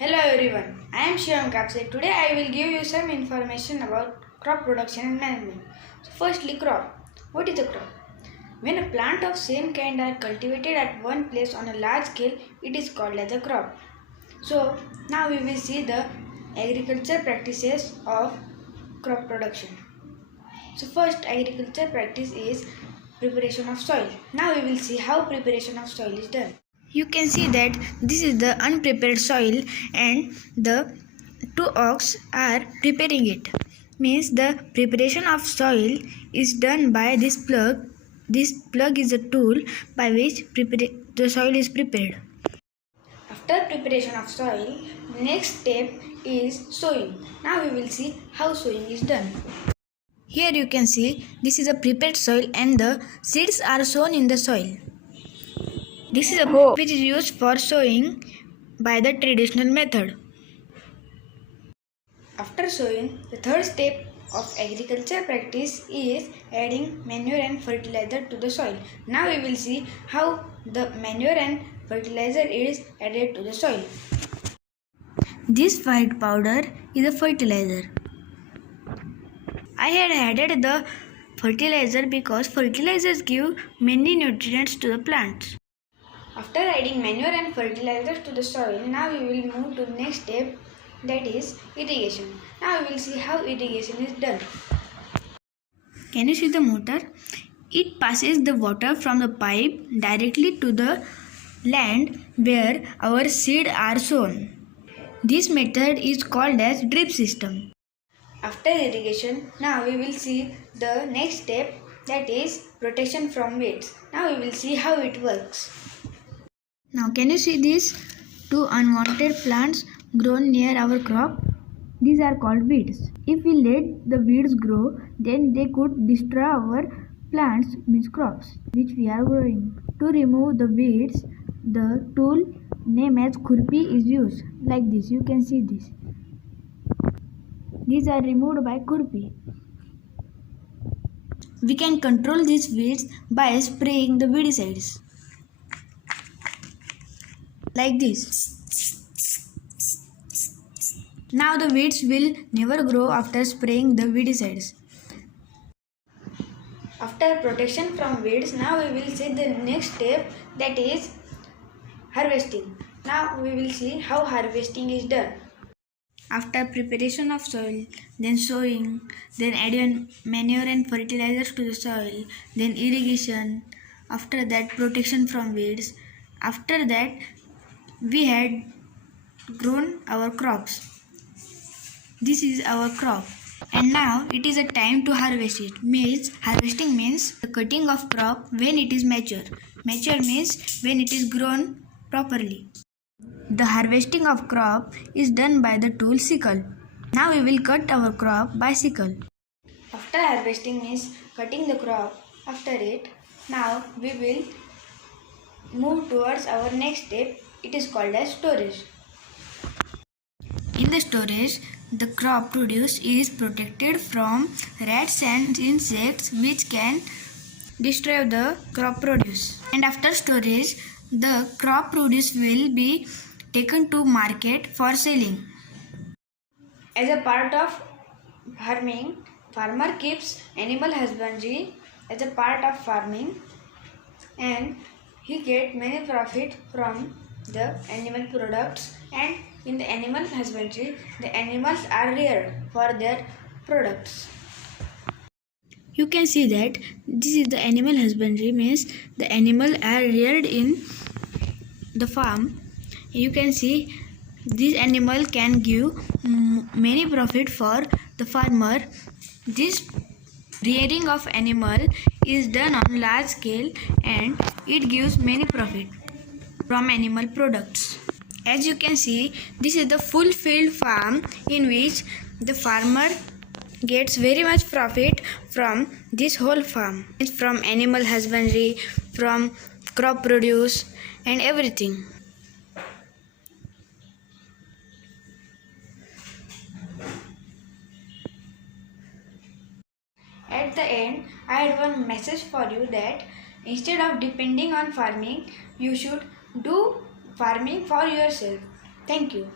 Hello everyone, I am Shivam Kapse. Today I will give you some information about crop production and management. So firstly, crop. What is a crop? When a plant of same kind are cultivated at one place on a large scale, it is called as a crop. So now we will see the agriculture practices of crop production. So first agriculture practice is preparation of soil. Now we will see how preparation of soil is done. You can see that this is the unprepared soil and the two ox are preparing it. Means the preparation of soil is done by this plug. This plug is a tool by which the soil is prepared. After preparation of soil, next step is sowing. Now we will see how sowing is done. Here you can see this is a prepared soil and the seeds are sown in the soil. This is a hoe which is used for sowing by the traditional method. After sowing, the third step of agriculture practice is adding manure and fertilizer to the soil. Now we will see how the manure and fertilizer is added to the soil. This white powder is a fertilizer. I had added the fertilizer because fertilizers give many nutrients to the plants. After adding manure and fertilizers to the soil, now we will move to the next step, that is irrigation. Now we will see how irrigation is done. Can you see the motor? It passes the water from the pipe directly to the land where our seeds are sown. This method is called as drip system. After irrigation, now we will see the next step, that is protection from weeds. Now we will see how it works. Now can you see these two unwanted plants grown near our crop? These are called weeds. If we let the weeds grow, then they could destroy our plants, means crops, which we are growing. To remove the weeds, the tool named as khurpi is used. Like this, you can see this. These are removed by khurpi. We can control these weeds by spraying the weedicides. Like this. Now the weeds will never grow after spraying the weedicides. After protection from weeds, now we will see the next step, that is harvesting. Now we will see how harvesting is done. After preparation of soil, then sowing, then adding manure and fertilizers to the soil, then irrigation, after that protection from weeds, after that we had grown our crops. This is our crop. And now it is a time to harvest it. Harvesting means the cutting of crop when it is mature. Mature means when it is grown properly. The harvesting of crop is done by the tool sickle. Now we will cut our crop by sickle. After harvesting means cutting the crop. After it, now we will move towards our next step. It is called as storage. In the storage, the crop produce is protected from rats and insects which can destroy the crop produce. And after storage, the crop produce will be taken to market for selling. As a part of farming, farmer keeps animal husbandry as a part of farming and he gets many profit from the animal products, and in the animal husbandry the animals are reared for their products. You can see that this is the animal husbandry, means the animal are reared in the farm. You can see this animal can give many profit for the farmer. This rearing of animal is done on large scale and it gives many profit from animal products. As you can see, this is the full field farm in which the farmer gets very much profit from this whole farm. It's from animal husbandry, from crop produce and everything. At the end, I had one message for you, that instead of depending on farming, you should do farming for yourself. Thank you.